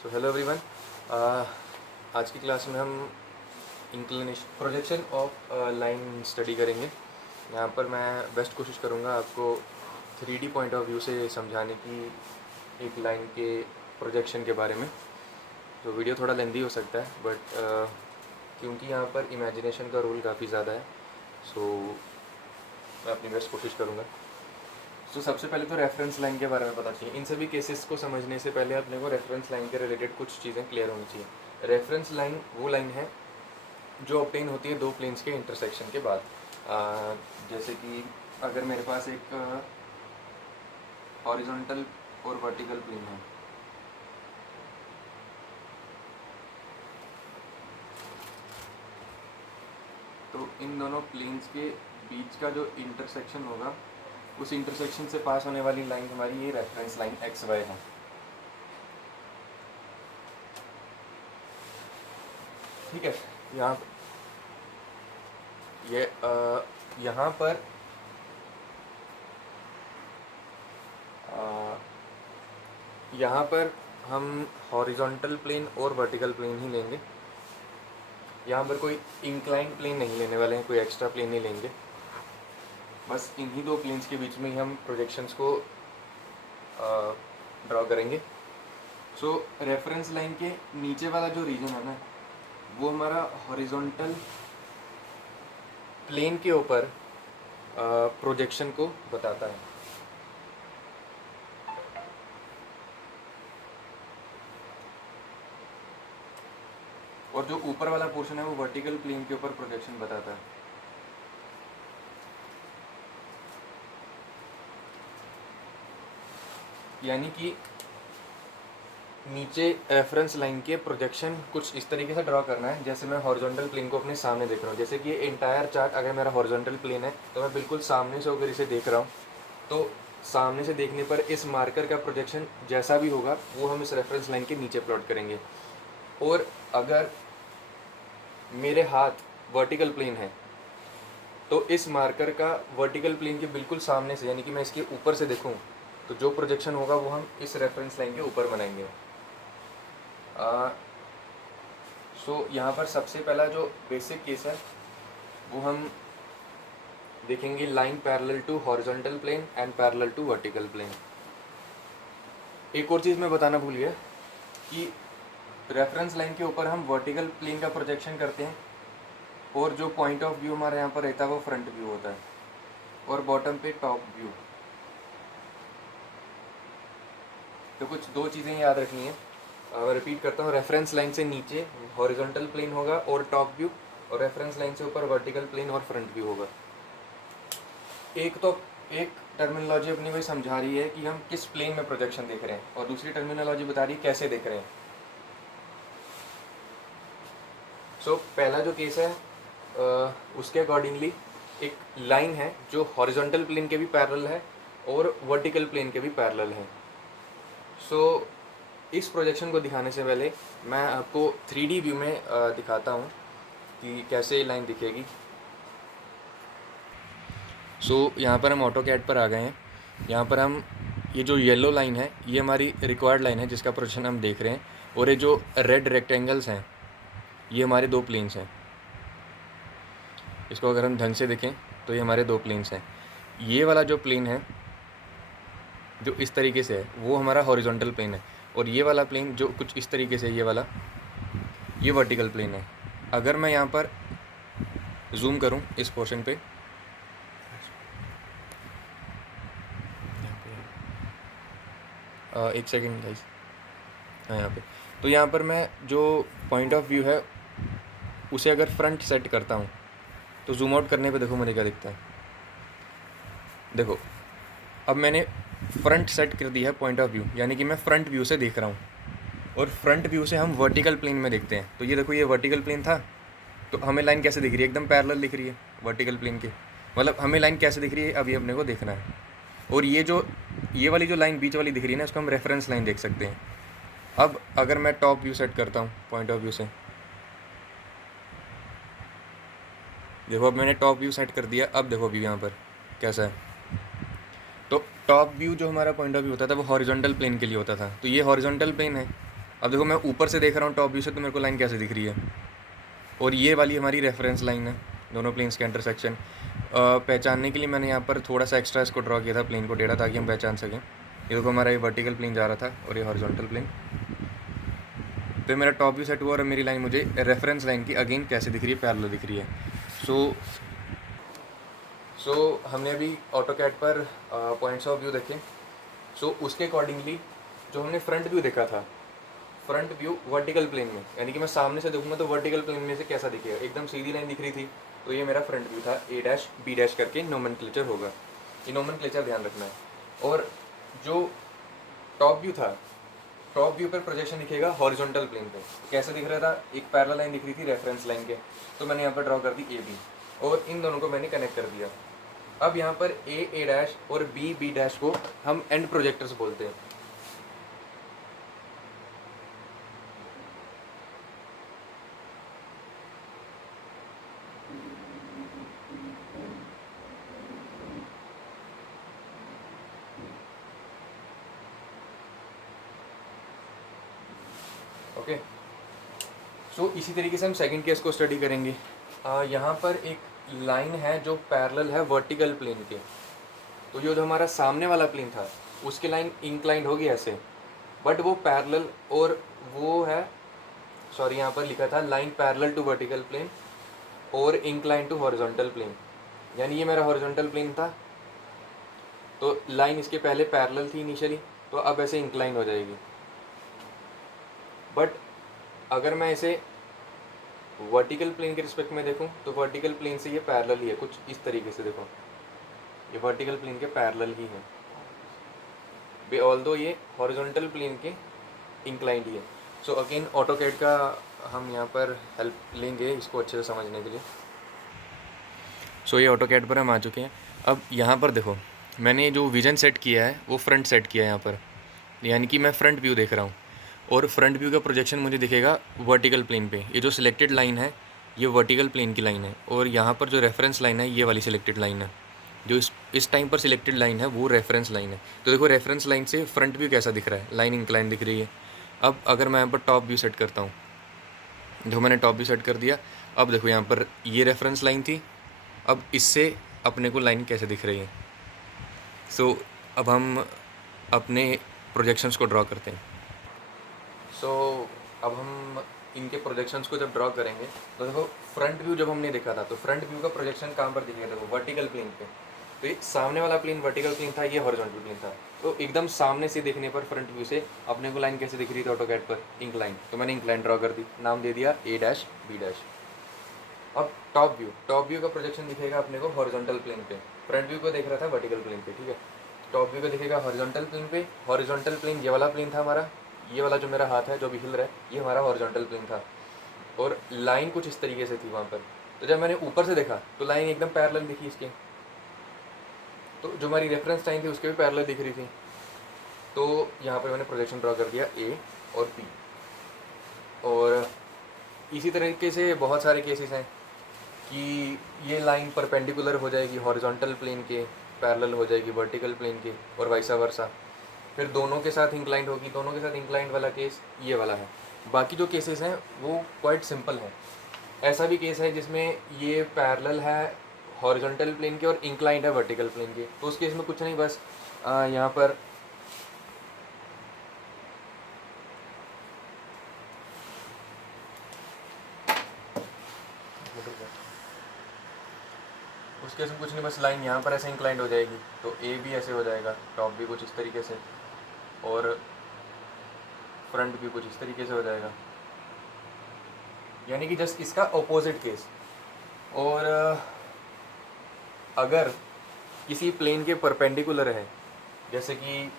So hello everyone. आज की class में हम inclination projection of line study करेंगे। यहाँ पर मैं बेस्ट कोशिश करूँगा आपको 3D पॉइंट ऑफ व्यू से समझाने की एक लाइन के प्रोजेक्शन के बारे में। तो वीडियो थोड़ा लेंदी हो सकता है बट क्योंकि यहाँ पर इमेजिनेशन का रोल काफ़ी ज़्यादा है, सो मैं अपनी बेस्ट कोशिश करूँगा। तो सबसे पहले तो रेफरेंस लाइन के बारे में पता चाहिए। इन सभी केसेस को समझने से पहले अपने को रेफरेंस लाइन के रिलेटेड कुछ चीज़ें क्लियर होनी चाहिए। रेफरेंस लाइन वो लाइन है जो ऑब्टेन होती है दो प्लेन्स के इंटरसेक्शन के बाद। जैसे कि अगर मेरे पास एक हॉरिजॉन्टल और वर्टिकल प्लेन है, तो इन दोनों प्लेन्स के बीच का जो इंटरसेक्शन होगा, उस इंटरसेक्शन से पास होने वाली लाइन हमारी ये रेफरेंस लाइन एक्स वाई है। ठीक है। यहाँ ये यहाँ पर यहाँ पर हम हॉरिजॉन्टल प्लेन और वर्टिकल प्लेन ही लेंगे। यहाँ पर कोई इंक्लाइन प्लेन नहीं लेने वाले हैं, कोई एक्स्ट्रा प्लेन नहीं लेंगे। बस इन्हीं दो प्लेन्स के बीच में ही हम प्रोजेक्शंस को ड्रॉ करेंगे। सो रेफरेंस लाइन के नीचे वाला जो रीजन है ना, वो हमारा हॉरिजॉन्टल प्लेन के ऊपर प्रोजेक्शन को बताता है। और जो ऊपर वाला पोर्शन है वो वर्टिकल प्लेन के ऊपर प्रोजेक्शन बताता है। यानी कि नीचे रेफरेंस लाइन के प्रोजेक्शन कुछ इस तरीके से ड्रॉ करना है, जैसे मैं हॉरिजॉन्टल प्लेन को अपने सामने देख रहा हूँ। जैसे कि ये इंटायर चार्ट अगर मेरा हॉरिजॉन्टल प्लेन है तो मैं बिल्कुल सामने से होकर इसे देख रहा हूँ। तो सामने से देखने पर इस मार्कर का प्रोजेक्शन जैसा भी होगा वो हम इस रेफरेंस लाइन के नीचे प्लॉट करेंगे। और अगर मेरे हाथ वर्टिकल प्लेन है तो इस मार्कर का वर्टिकल प्लेन के बिल्कुल सामने से, यानी कि मैं इसके ऊपर से देखूं, तो जो प्रोजेक्शन होगा वो हम इस रेफरेंस लाइन के ऊपर बनाएंगे। सो यहाँ पर सबसे पहला जो बेसिक केस है वो हम देखेंगे line parallel to horizontal plane and parallel to vertical plane. एक और चीज़ मैं बताना भूल गया कि रेफरेंस लाइन के ऊपर हम वर्टिकल प्लेन का प्रोजेक्शन करते हैं और जो पॉइंट ऑफ व्यू हमारे यहाँ पर रहता है वो फ्रंट व्यू होता है और बॉटम पे टॉप व्यू। तो कुछ दो चीज़ें याद रखनी है। मैं रिपीट करता हूँ, रेफरेंस लाइन से नीचे हॉरिजॉन्टल प्लेन होगा और टॉप व्यू, और रेफरेंस लाइन से ऊपर वर्टिकल प्लेन और फ्रंट व्यू होगा। एक टर्मिनोलॉजी अपनी कोई समझा रही है कि हम किस प्लेन में प्रोजेक्शन देख रहे हैं और दूसरी टर्मिनोलॉजी बता रही है कैसे देख रहे हैं। सो पहला जो केस है उसके अकॉर्डिंगली एक लाइन है जो हॉरिजॉन्टल प्लेन के भी पैरेलल है और वर्टिकल प्लेन के भी पैरेलल है। सो इस प्रोजेक्शन को दिखाने से पहले मैं आपको 3D व्यू में दिखाता हूँ कि कैसे ये लाइन दिखेगी। सो यहाँ पर हम ऑटोकैड पर आ गए हैं। यहाँ पर हम ये जो येलो लाइन है ये हमारी रिक्वायर्ड लाइन है जिसका प्रोजेक्शन हम देख रहे हैं, और ये जो रेड रेक्टेंगल्स हैं ये हमारे दो प्लेन्स हैं। इसको अगर हम ढंग से देखें तो ये हमारे दो प्लेन्स हैं। ये वाला जो प्लेन है जो इस तरीके से है वो हमारा हॉरिजॉन्टल प्लेन है, और ये वाला प्लेन जो कुछ इस तरीके से ये वाला, ये वर्टिकल प्लेन है। अगर मैं यहाँ पर जूम करूँ इस पोर्शन पे, एक सेकेंड गाइस, हाँ यहाँ पे, तो यहाँ पर मैं जो पॉइंट ऑफ व्यू है उसे अगर फ्रंट सेट करता हूँ तो जूम आउट करने पे देखो मुझे क्या दिखता है। देखो अब मैंने फ्रंट सेट कर दिया है पॉइंट ऑफ व्यू, यानी कि मैं फ्रंट व्यू से देख रहा हूँ, और फ्रंट व्यू से हम वर्टिकल प्लेन में देखते हैं। तो ये देखो ये वर्टिकल प्लेन था, तो हमें लाइन कैसे दिख रही है, एकदम पैरेलल दिख रही है वर्टिकल प्लेन के। मतलब हमें लाइन कैसे दिख रही है अभी अपने को देखना है। और ये वाली जो लाइन बीच वाली दिख रही है ना, उसको हम रेफरेंस लाइन देख सकते हैं। अब अगर मैं टॉप व्यू सेट करता हूँ पॉइंट ऑफ व्यू से, देखो अब मैंने टॉप व्यू सेट कर दिया। अब देखो व्यू यहाँ पर कैसा है। तो टॉप व्यू जो हमारा पॉइंट ऑफ व्यू होता था वो हॉरिजॉन्टल प्लेन के लिए होता था। तो ये हॉरिजॉन्टल प्लेन है अब देखो मैं ऊपर से देख रहा हूँ टॉप व्यू से, तो मेरे को लाइन कैसे दिख रही है, और ये वाली हमारी रेफरेंस लाइन है, दोनों प्लेन्स के इंटरसेक्शन। पहचानने के लिए मैंने यहाँ पर थोड़ा सा एक्स्ट्रा इसको ड्रॉ किया था प्लेन को टेढ़ा, ताकि हम पहचान सकें। ये देखो हमारा ये वर्टिकल प्लेन जा रहा था और ये हॉरिजॉन्टल प्लेन। तो मेरा टॉप व्यू सेट हुआ और मेरी लाइन मुझे रेफरेंस लाइन की अगेन कैसे दिख रही है, पैरेलल दिख रही है। सो हमने अभी ऑटोकैड पर पॉइंट्स ऑफ व्यू देखे। सो उसके अकॉर्डिंगली जो हमने फ्रंट व्यू देखा था, फ्रंट व्यू वर्टिकल प्लेन में, यानी कि मैं सामने से देखूंगा तो वर्टिकल प्लेन में से कैसा दिखेगा, एकदम सीधी लाइन दिख रही थी, तो ये मेरा फ्रंट व्यू था। ए डैश बी डैश करके नोमेनक्लेचर होगा, ये नोमेनक्लेचर ध्यान रखना है। और जो टॉप व्यू था, टॉप व्यू पर प्रोजेक्शन दिखेगा हॉरिजॉन्टल प्लेन पे। कैसे दिख रहा था, एक पैरेलल लाइन दिख रही थी रेफरेंस लाइन के, तो मैंने यहाँ पर ड्रॉ कर दी ए बी, और इन दोनों को मैंने कनेक्ट कर दिया। अब यहाँ पर ए डैश और बी डैश को हम एंड प्रोजेक्टर्स बोलते हैं। ओके, सो इसी तरीके से हम सेकंड केस को स्टडी करेंगे। यहाँ पर एक लाइन है जो पैरेलल है वर्टिकल प्लेन के, तो जो हमारा सामने वाला प्लेन था उसकी लाइन इंक्लाइंड होगी ऐसे, बट वो पैरेलल, और वो है, सॉरी यहाँ पर लिखा था line parallel to vertical plane और इंक्लाइन टू हॉरिजॉन्टल प्लेन, यानी ये मेरा हॉरिजॉन्टल प्लेन था, तो लाइन इसके पहले पैरेलल थी इनिशियली, तो अब ऐसे इंक्लाइन हो जाएगी। बट अगर मैं इसे वर्टिकल प्लेन के रिस्पेक्ट में देखूं तो वर्टिकल प्लेन से ये पैरेलल ही है, कुछ इस तरीके से देखो, ये वर्टिकल प्लेन के पैरेलल ही है, ऑल्दो ये हॉरिजॉन्टल प्लेन के इंक्लाइंड ही है। सो अगेन ऑटोकैड का हम यहाँ पर हेल्प लेंगे इसको अच्छे से समझने के लिए। सो ये ऑटोकैड पर हम आ चुके हैं। अब यहाँ पर देखो मैंने जो विजन सेट किया है वो फ्रंट सेट किया है यहाँ पर, यानी कि मैं फ्रंट व्यू देख रहा हूँ, और फ्रंट व्यू का प्रोजेक्शन मुझे दिखेगा वर्टिकल प्लेन पे। ये जो सिलेक्टेड लाइन है ये वर्टिकल प्लेन की लाइन है, और यहाँ पर जो रेफरेंस लाइन है ये वाली सिलेक्टेड लाइन है, जो इस टाइम पर सिलेक्टेड लाइन है वो रेफरेंस लाइन है। तो देखो रेफरेंस लाइन से फ्रंट व्यू कैसा दिख रहा है, लाइन इंक्लाइन दिख रही है। अब अगर मैं यहाँ पर टॉप व्यू सेट करता हूँ, जो मैंने टॉप व्यू सेट कर दिया, अब देखो यहाँ पर ये रेफरेंस लाइन थी, अब इससे अपने को लाइन कैसे दिख रही है। सो अब हम अपने प्रोजेक्शंस को ड्रॉ करते हैं। सो अब हम इनके प्रोजेक्शंस को जब ड्रॉ करेंगे तो देखो फ्रंट व्यू जब हमने देखा था तो फ्रंट व्यू का प्रोजेक्शन कहाँ पर दिखेगा, देखो वर्टिकल प्लेन पे। तो ये सामने वाला प्लेन वर्टिकल प्लेन था, ये हॉरिजॉन्टल प्लेन था, तो एकदम सामने से देखने पर फ्रंट व्यू से अपने को लाइन कैसे दिख रही थी ऑटोकैड पर, इंक्लाइन। तो मैंने इंक्लाइन ड्रॉ कर दी, नाम दे दिया ए डैश बी डैश। अब टॉप व्यू का प्रोजेक्शन दिखेगा अपने को हॉरिजॉन्टल प्लेन पे, फ्रंट व्यू को देख रहा था वर्टिकल प्लेन पे, ठीक है। टॉप व्यू को दिखेगा हॉरिजॉन्टल प्लेन पे, हॉरिजॉन्टल प्लेन ये वाला प्लेन था हमारा, ये वाला जो मेरा हाथ है जो भी हिल रहा है ये हमारा हॉरिजॉन्टल प्लेन था, और लाइन कुछ इस तरीके से थी वहाँ पर। तो जब मैंने ऊपर से देखा तो लाइन एकदम पैरेलल दिखी इसके, तो जो हमारी रेफरेंस लाइन थी उसके भी पैरेलल दिख रही थी। तो यहाँ पर मैंने प्रोजेक्शन ड्रॉ कर दिया ए और बी। और इसी तरीके से बहुत सारे केसेस हैं कि ये लाइन परपेंडिकुलर हो जाएगी हॉरिजॉन्टल प्लेन के, पैरेलल हो जाएगी वर्टिकल प्लेन के, और वाइसा वर्सा। फिर दोनों के साथ इंक्लाइंड होगी, दोनों के साथ इंक्लाइंड वाला केस ये वाला है। बाकी जो केसेस हैं वो क्वाइट सिंपल है। ऐसा भी केस है जिसमें ये पैरेलल है हॉरिजॉन्टल प्लेन के और इंक्लाइंड है वर्टिकल प्लेन के, तो उस केस में कुछ नहीं, बस यहाँ पर उस केस में कुछ नहीं, बस लाइन यहाँ पर ऐसे इंक्लाइंड हो जाएगी, तो ए भी ऐसे हो जाएगा, टॉप भी कुछ इस तरीके से, और फ्रंट भी कुछ इस तरीके से हो जाएगा, यानी कि जस्ट इसका ऑपोजिट केस। और अगर किसी प्लेन के परपेंडिकुलर है, जैसे कि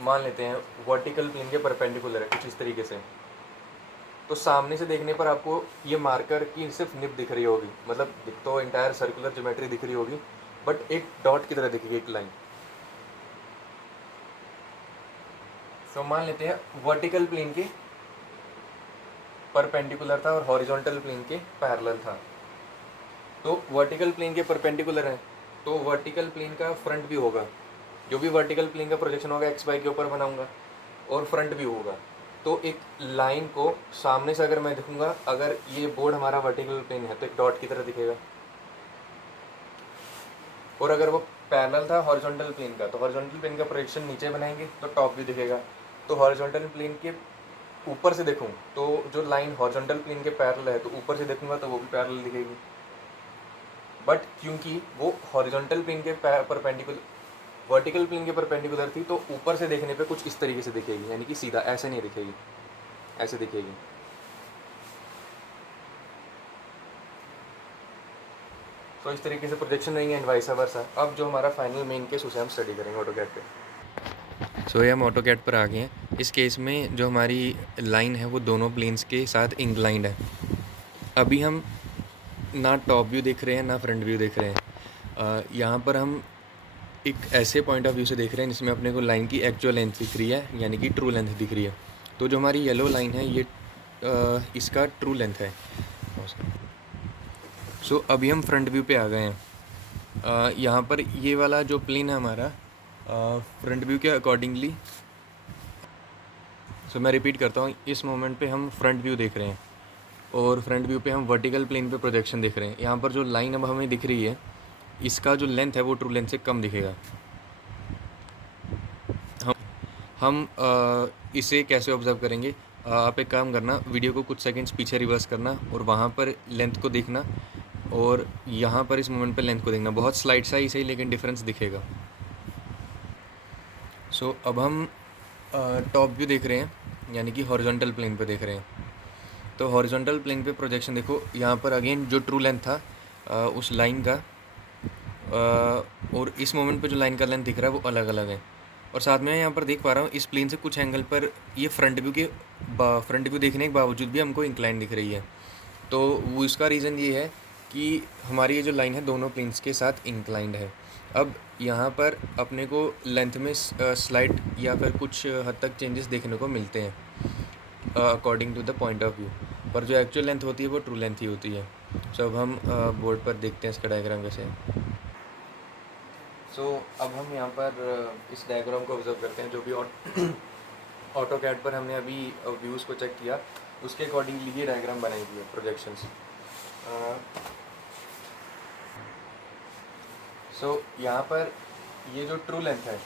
मान लेते हैं वर्टिकल प्लेन के परपेंडिकुलर है कुछ इस तरीके से, तो सामने से देखने पर आपको ये मार्कर की सिर्फ निप दिख रही होगी, मतलब दिख तो इंटायर सर्कुलर ज्योमेट्री दिख रही होगी, बट एक डॉट की तरह दिखेगी, एक लाइन। तो मान लेते हैं वर्टिकल प्लेन के परपेंडिकुलर था और हॉरिजॉन्टल प्लेन के पैरेलल था। तो वर्टिकल प्लेन के परपेंडिकुलर है तो वर्टिकल प्लेन का फ्रंट व्यू होगा, जो भी वर्टिकल प्लेन का प्रोजेक्शन होगा एक्स वाई के ऊपर बनाऊंगा, और फ्रंट व्यू होगा। तो एक लाइन को सामने से अगर मैं देखूँगा, अगर ये बोर्ड हमारा वर्टिकल प्लेन है तो एक डॉट की तरह दिखेगा, और अगर वो पैरेलल था हॉरिजॉन्टल प्लेन का तो हॉरिजॉन्टल प्लेन का प्रोजेक्शन नीचे बनाएंगे तो टॉप व्यू दिखेगा। तो हॉरिजॉन्टल प्लेन के ऊपर से देखूँ तो जो लाइन हॉरिजॉन्टल प्लेन के पैरेलल है तो ऊपर से देखूँगा तो वो भी पैरेलल दिखेगी। बट क्योंकि वो हॉरिजॉन्टल प्लेन के परपेंडिकुलर वर्टिकल प्लेन के परपेंडिकुलर थी तो ऊपर से देखने पे कुछ इस तरीके से दिखेगी, यानी कि सीधा ऐसे नहीं दिखेगी, ऐसे दिखेगी। तो इस तरीके से प्रोजेक्शन रहेंगे एंड वाइस वर्सा। अब जो हमारा फाइनल मेन केस उसे हम स्टडी करेंगे ऑटोकैड पे। ये हम ऑटोकैड पर आ गए हैं। इस केस में जो हमारी लाइन है वो दोनों प्लेन्स के साथ इंक्लाइंड है। अभी हम ना टॉप व्यू देख रहे हैं ना फ्रंट व्यू देख रहे हैं। यहाँ पर हम एक ऐसे पॉइंट ऑफ व्यू से देख रहे हैं जिसमें अपने को लाइन की एक्चुअल लेंथ दिख रही है, यानी कि ट्रू लेंथ दिख रही है। तो जो हमारी येलो लाइन है ये इसका ट्रू लेंथ है। अभी हम फ्रंट व्यू पे आ गए हैं। यहाँ पर ये वाला जो प्लेन है हमारा फ्रंट व्यू के अकॉर्डिंगली, मैं रिपीट करता हूँ, इस मोमेंट पे हम फ्रंट व्यू देख रहे हैं और फ्रंट व्यू पे हम वर्टिकल प्लेन पे प्रोजेक्शन देख रहे हैं। यहाँ पर जो लाइन अब हमें दिख रही है इसका जो लेंथ है वो ट्रू लेंथ से कम दिखेगा। हम इसे कैसे ऑब्ज़र्व करेंगे? आप एक काम करना, वीडियो को कुछ सेकंड्स पीछे रिवर्स करना और वहाँ पर लेंथ को देखना और यहाँ पर इस मोमेंट पर लेंथ को देखना। बहुत स्लाइड सा ही सही लेकिन डिफरेंस दिखेगा। अब हम टॉप व्यू देख रहे हैं, यानी कि हॉरिजॉन्टल प्लेन पे देख रहे हैं। तो हॉरिजॉन्टल प्लेन पे प्रोजेक्शन देखो, यहाँ पर अगेन जो ट्रू लेंथ था उस लाइन का और इस मोमेंट पे जो लाइन का लेंथ दिख रहा है वो अलग अलग है। और साथ में यहाँ पर देख पा रहा हूँ इस प्लेन से कुछ एंगल पर ये फ्रंट व्यू देखने के बावजूद भी हमको इंक्लाइन दिख रही है। तो वो इसका रीज़न ये है कि हमारी ये जो लाइन है दोनों प्लेन्स के साथ इंक्लाइंड है। अब यहाँ पर अपने को लेंथ में स्लाइड या फिर कुछ हद तक चेंजेस देखने को मिलते हैं according to the point of view, पर जो एक्चुअल लेंथ होती है वो ट्रू लेंथ ही होती है। अब हम बोर्ड पर देखते हैं इसका डायग्राम कैसे है। अब हम यहाँ पर इस डायग्राम को ऑब्जर्व करते हैं। जो भी ऑटोकैड पर हमने अभी व्यूज़ को चेक किया उसके अकॉर्डिंगली ये डायग्राम बनाई गई है प्रोजेक्शंस। यहाँ पर ये जो ट्रू लेंथ है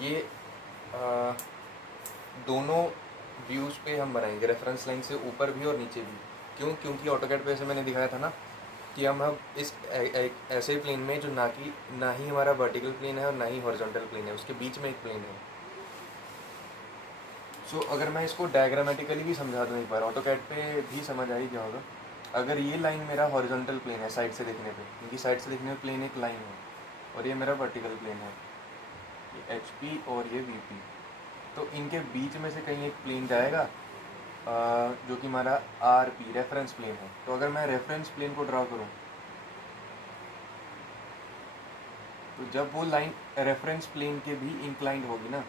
ये दोनों व्यूज़ पे हम बनाएंगे, रेफरेंस लाइन से ऊपर भी और नीचे भी। क्यों? क्योंकि ऑटोकैड पे ऐसे मैंने दिखाया था ना कि हम अब इस ऐसे प्लेन में जो ना ही हमारा वर्टिकल प्लेन है और ना ही हॉरिजॉन्टल प्लेन है, उसके बीच में एक प्लेन है। अगर मैं इसको डायग्रामेटिकली भी समझा दूँ एक बार, ऑटोकैड पे भी समझ आई क्या होगा। अगर ये लाइन मेरा हॉरिजॉन्टल प्लेन है साइड से देखने पे, क्योंकि साइड से देखने पे प्लेन एक लाइन है, और ये मेरा वर्टिकल प्लेन है, ये HP और ये VP। तो इनके बीच में से कहीं एक प्लेन जाएगा जो कि हमारा RP रेफरेंस प्लेन है। तो अगर मैं रेफरेंस प्लेन को ड्रा करूँ तो जब वो लाइन रेफरेंस प्लेन के भी इंक्लाइंड होगी ना,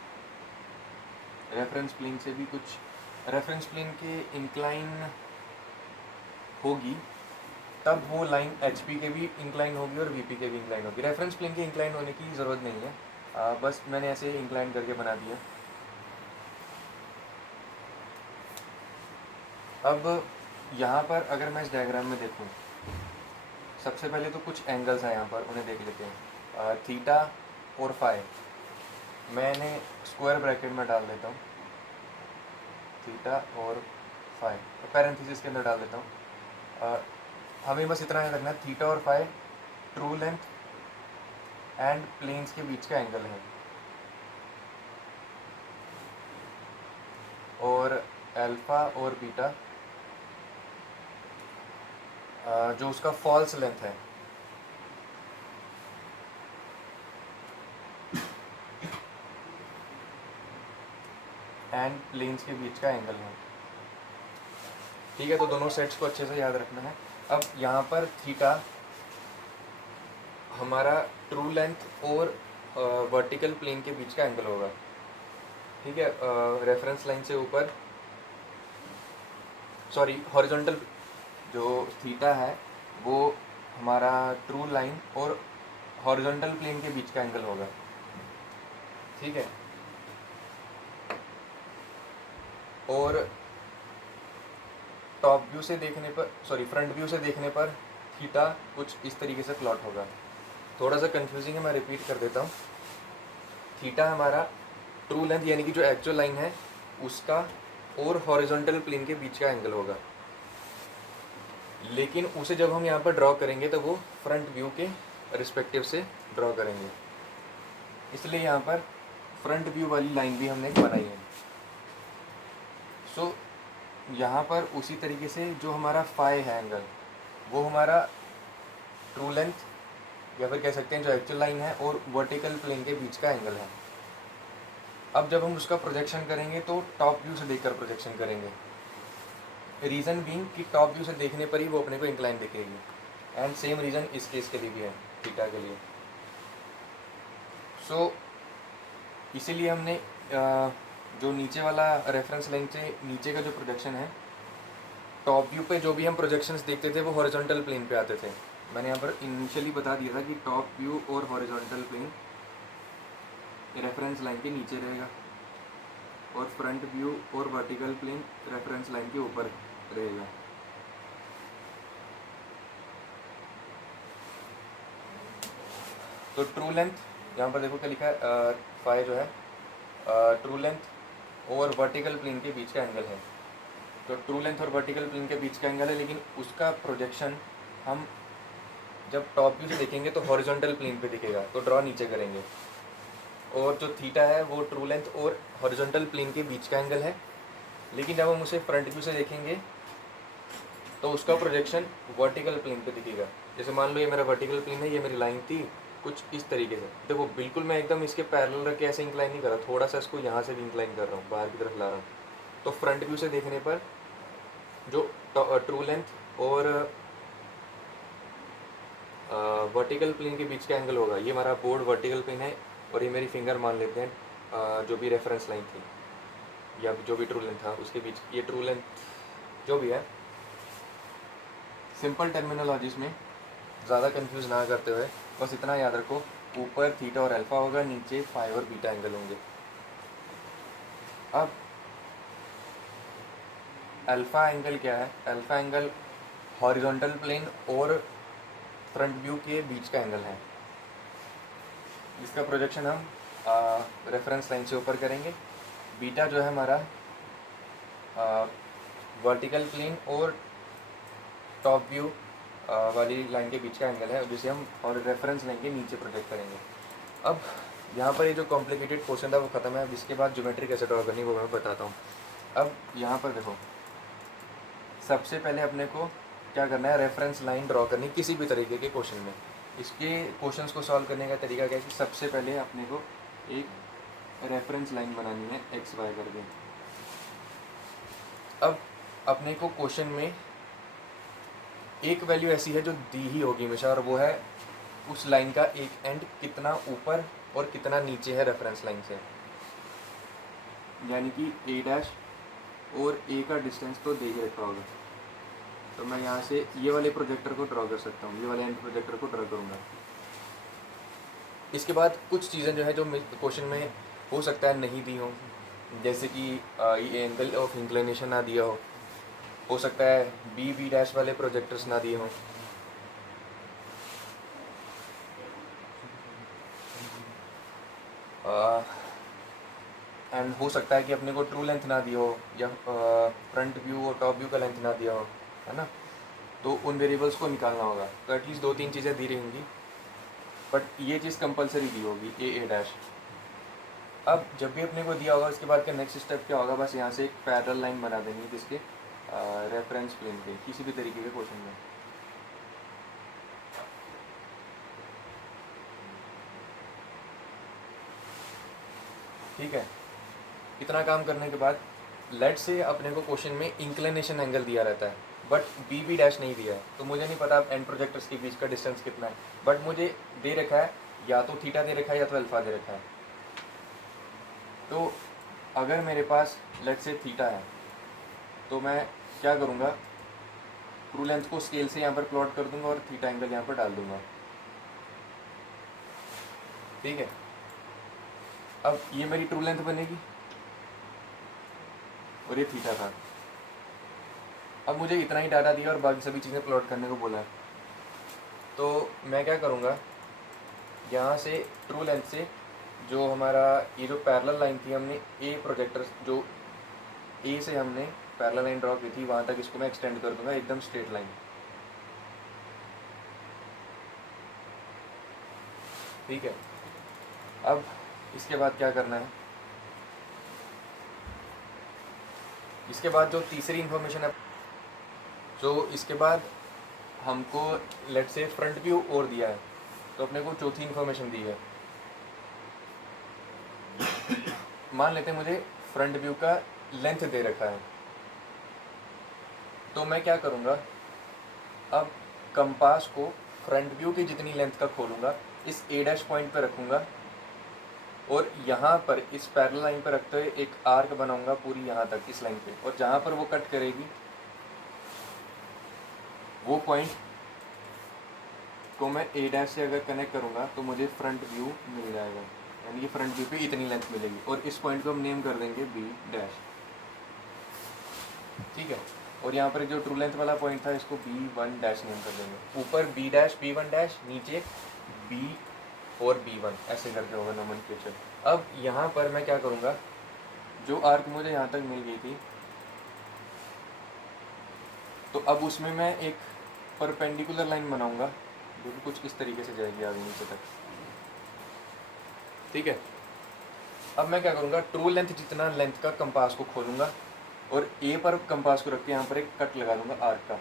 रेफरेंस प्लेन से भी कुछ रेफरेंस प्लेन के इंक्लाइन होगी, तब वो लाइन HP के भी इंक्लाइन होगी और VP के भी इंक्लाइन होगी। रेफरेंस प्लेन के इंक्लाइन होने की ज़रूरत नहीं है, बस मैंने ऐसे इंक्लाइन करके बना दिया। अब यहाँ पर अगर मैं इस डायग्राम में देखूँ, सबसे पहले तो कुछ एंगल्स हैं यहाँ पर, उन्हें देख लेते हैं। थीटा और फाई मैंने स्क्वायर ब्रैकेट में डाल देता हूँ, थीटा और फाई पैरेंथेसिस के अंदर डाल देता हूँ। हमें बस इतना याद रखना है, थीटा और phi true length and planes के बीच का एंगल है, और अल्फा और बीटा जो उसका फॉल्स लेंथ है। एंड प्लेन्स के बीच का एंगल है। ठीक है, तो दोनों सेट्स को अच्छे से याद रखना है। अब यहाँ पर थीटा हमारा ट्रू लेंथ और वर्टिकल प्लेन के बीच का एंगल होगा। ठीक है, रेफरेंस लाइन से ऊपर, सॉरी हॉरिजॉन्टल, जो थीटा है वो हमारा ट्रू लाइन और हॉरिजॉन्टल प्लेन के बीच का एंगल होगा। ठीक है, और टॉप व्यू से देखने पर, सॉरी फ्रंट व्यू से देखने पर थीटा कुछ इस तरीके से प्लॉट होगा। थोड़ा सा कंफ्यूजिंग है, मैं रिपीट कर देता हूँ। थीटा हमारा ट्रू लेंथ यानी कि जो एक्चुअल लाइन है उसका और हॉरिजॉन्टल प्लेन के बीच का एंगल होगा, लेकिन उसे जब हम यहाँ पर ड्रॉ करेंगे तो वो फ्रंट व्यू के रिस्पेक्टिव से ड्रॉ करेंगे, इसलिए यहाँ पर फ्रंट व्यू वाली लाइन भी हमने बनाई है। सो यहाँ पर उसी तरीके से जो हमारा फाई है एंगल, वो हमारा ट्रू लेंथ या फिर कह सकते हैं जो एक्चुअल लाइन है और वर्टिकल प्लेन के बीच का एंगल है। अब जब हम उसका प्रोजेक्शन करेंगे तो टॉप व्यू से देखकर प्रोजेक्शन करेंगे, रीज़न बीइंग कि टॉप व्यू से देखने पर ही वो अपने को इंक्लाइन दिखेगी। एंड सेम रीज़न इस केस के लिए भी है, थीटा के लिए। सो इसीलिए हमने जो नीचे वाला रेफरेंस लाइन से नीचे का जो प्रोजेक्शन है, टॉप व्यू पे जो भी हम प्रोजेक्शंस देखते थे वो हॉरिजॉन्टल प्लेन पे आते थे। मैंने यहाँ पर इनिशियली बता दिया था कि टॉप व्यू और हॉरिजॉन्टल प्लेन रेफरेंस लाइन के नीचे रहेगा और फ्रंट व्यू और वर्टिकल प्लेन रेफरेंस लाइन के ऊपर रहेगा। तो ट्रू लेंथ यहाँ पर देखो क्या लिखा है, फाई जो है ट्रू लेंथ और वर्टिकल प्लेन के बीच का एंगल है। तो ट्रू लेंथ और वर्टिकल प्लेन के बीच का एंगल है, लेकिन उसका प्रोजेक्शन हम जब टॉप व्यू से देखेंगे तो हॉरिजॉन्टल प्लेन पे दिखेगा, तो ड्रॉ नीचे करेंगे। और जो थीटा है वो ट्रू लेंथ और हॉरिजॉन्टल प्लेन के बीच का एंगल है, लेकिन जब हम उसे फ्रंट व्यू से देखेंगे तो उसका प्रोजेक्शन वर्टिकल प्लेन पे दिखेगा। जैसे मान लो ये मेरा वर्टिकल प्लेन है, ये मेरी लाइन थी कुछ इस तरीके से। देखो बिल्कुल मैं एकदम इसके पैरेलल रख के ऐसे इंक्लाइन नहीं कर रहा, थोड़ा सा इसको यहाँ से भी इंक्लाइन कर रहा हूँ, बाहर की तरफ ला रहा हूँ। तो फ्रंट व्यू से देखने पर जो ट्रू लेंथ और वर्टिकल प्लेन के बीच का एंगल होगा, ये हमारा बोर्ड वर्टिकल प्लेन है और ये मेरी फिंगर मान लेते हैं, जो भी रेफरेंस लाइन थी या जो भी ट्रू लेंथ था उसके बीच, ये ट्रू लेंथ जो भी है। सिंपल टर्मिनोलॉजीज में ज़्यादा कंफ्यूज ना करते हुए बस इतना याद रखो, ऊपर थीटा और अल्फ़ा होगा, नीचे फाई और बीटा एंगल होंगे। अब अल्फ़ा एंगल क्या है? अल्फ़ा एंगल हॉरिजॉन्टल प्लेन और फ्रंट व्यू के बीच का एंगल है। इसका प्रोजेक्शन हम रेफरेंस लाइन से ऊपर करेंगे। बीटा जो है हमारा वर्टिकल प्लेन और टॉप व्यू वाली लाइन के बीच का एंगल है, जिसे हम और रेफरेंस लाइन के नीचे प्रोजेक्ट करेंगे। अब यहाँ पर ये जो कॉम्प्लिकेटेड क्वेश्चन था वो ख़त्म है। अब इसके बाद ज्योमेट्री कैसे ड्रॉ करनी वो मैं बताता हूँ। अब यहाँ पर देखो, सबसे पहले अपने को क्या करना है, रेफरेंस लाइन ड्रॉ करनी किसी भी तरीके के क्वेश्चन में। इसके क्वेश्चंस को सॉल्व करने का तरीका क्या है कि सबसे पहले अपने को एक रेफरेंस लाइन बनानी है एक्स वाई करके। अब अपने को क्वेश्चन में एक वैल्यू ऐसी है जो दी ही होगी हमेशा, और वो है उस लाइन का एक एंड कितना ऊपर और कितना नीचे है रेफरेंस लाइन से, यानी कि ए डैश और ए का डिस्टेंस तो दे ही रखा होगा। तो मैं यहाँ से ये वाले प्रोजेक्टर को ड्रॉ कर सकता हूँ, ये वाले एंड प्रोजेक्टर को ड्रॉ करूँगा। इसके बाद कुछ चीज़ें जो है जो क्वेश्चन में हो सकता है नहीं दी हो, जैसे कि ये एंगल ऑफ इंक्लिनेशन ना दिया हो सकता है बी बी डैश वाले प्रोजेक्टर्स ना दिए हों, एंड हो सकता है कि अपने को ट्रू लेंथ ना दिया हो या फ्रंट व्यू और टॉप व्यू का लेंथ ना दिया हो, है ना। तो उन वेरिएबल्स को निकालना होगा। तो एटलीस्ट 2-3 चीज़ें दी रहेंगी, बट ये चीज़ कंपलसरी दी होगी ए डैश। अब जब भी अपने को दिया होगा उसके बाद का नेक्स्ट स्टेप क्या होगा, बस यहाँ से एक पैरेलल लाइन बना देंगे जिसके रेफरेंस प्लेन पे किसी भी तरीके के क्वेश्चन में। ठीक है, इतना काम करने के बाद लेट से अपने को क्वेश्चन में इंक्लिनेशन एंगल दिया रहता है, बट बी बी डैश नहीं दिया है। तो मुझे नहीं पता एंड प्रोजेक्टर्स के बीच का डिस्टेंस कितना है, बट मुझे दे रखा है या तो थीटा दे रखा है या तो अल्फा दे रखा है। तो अगर मेरे पास लेट से थीटा है तो मैं क्या करूँगा, ट्रू लेंथ को स्केल से यहाँ पर प्लॉट कर दूंगा और थीटा एंगल यहाँ पर डाल दूंगा। ठीक है, अब ये मेरी ट्रू लेंथ बनेगी। और ये थीटा था। अब मुझे इतना ही डाटा दिया और बाकी सभी चीज़ें प्लॉट करने को बोला है। तो मैं क्या करूँगा, यहाँ से ट्रू लेंथ से जो हमारा ये जो पैरेलल लाइन थी, हमने ए प्रोजेक्टर जो ए से हमने पैरेलल लाइन ड्रॉ की थी वहाँ तक इसको मैं एक्सटेंड कर दूंगा एकदम स्ट्रेट लाइन। ठीक है, अब इसके बाद क्या करना है, इसके बाद जो तीसरी इन्फॉर्मेशन है, जो इसके बाद हमको लेट से फ्रंट व्यू और दिया है, तो अपने को चौथी इन्फॉर्मेशन दी है। मान लेते हैं मुझे फ्रंट व्यू का लेंथ दे रखा है, तो मैं क्या करूँगा, अब कंपास को फ्रंट व्यू की जितनी लेंथ का खोलूँगा, इस ए डैश पॉइंट पर रखूँगा और यहाँ पर इस पैरेलल लाइन पर रखते हुए एक आर्क बनाऊँगा पूरी यहाँ तक इस लाइन पे, और जहाँ पर वो कट करेगी वो पॉइंट को मैं ए डैश से अगर कनेक्ट करूँगा तो मुझे फ्रंट व्यू मिल जाएगा, यानी कि फ्रंट व्यू पे इतनी लेंथ मिलेगी। और इस पॉइंट को हम नेम कर देंगे बी डैश। ठीक है, और यहाँ पर जो ट्रू लेंथ वाला पॉइंट था इसको B1 डैश नेम कर देंगे। ऊपर B डैश B1 डैश, नीचे B और B1, ऐसे करके होगा नोमेनक्लेचर। अब यहाँ पर मैं क्या करूँगा, जो आर्क मुझे यहाँ तक मिल गई थी, तो अब उसमें मैं एक परपेंडिकुलर लाइन बनाऊँगा जो कि कुछ इस तरीके से जाएगी आगे नीचे तक। ठीक है, अब मैं क्या करूँगा, ट्रू लेंथ जितना लेंथ का कंपास को खोलूँगा और ए पर कंपास को रख के यहाँ पर एक कट लगा दूँगा आर्क का,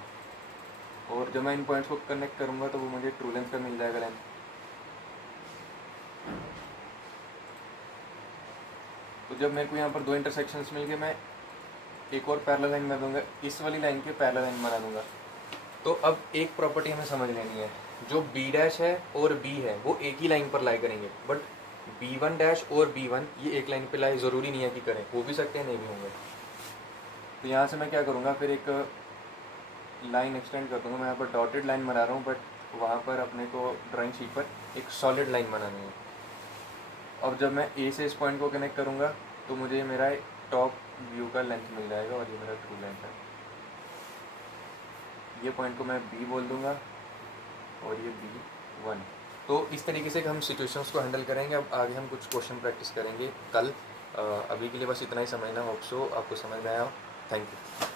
और जब मैं इन पॉइंट्स को कनेक्ट करूँगा तो वो मुझे ट्रू लेंथ का मिल जाएगा लेंथ। तो जब मेरे को यहाँ पर दो इंटरसेक्शंस मिल गए, मैं एक और पैरेलल लाइन बना दूँगा, इस वाली लाइन के पैरेलल लाइन बना दूँगा। तो अब एक प्रॉपर्टी हमें समझ लेनी है, जो बी डैश है और बी है वो एक ही लाइन पर लाई करेंगे, बट B1 डैश और B1 ये एक लाइन पे लाई ज़रूरी नहीं है कि करें, हो भी सकते हैं नहीं भी होंगे। तो यहाँ से मैं क्या करूँगा, फिर एक लाइन एक्सटेंड कर दूँगा। मैं यहाँ पर डॉटेड लाइन बना रहा हूँ, बट वहाँ पर अपने को ड्राइंग शीट पर एक सॉलिड लाइन बनानी है। अब जब मैं ए से इस पॉइंट को कनेक्ट करूँगा तो मुझे मेरा टॉप व्यू का लेंथ मिल जाएगा, और ये मेरा ट्रू लेंथ है। ये पॉइंट को मैं B बोल दूँगा और ये B1। तो इस तरीके से हम सिचुएशंस को हैंडल करेंगे। अब आगे हम कुछ क्वेश्चन प्रैक्टिस करेंगे कल। अभी के लिए बस इतना ही समझना। होप सो आपको समझ में आया हो। Thank you.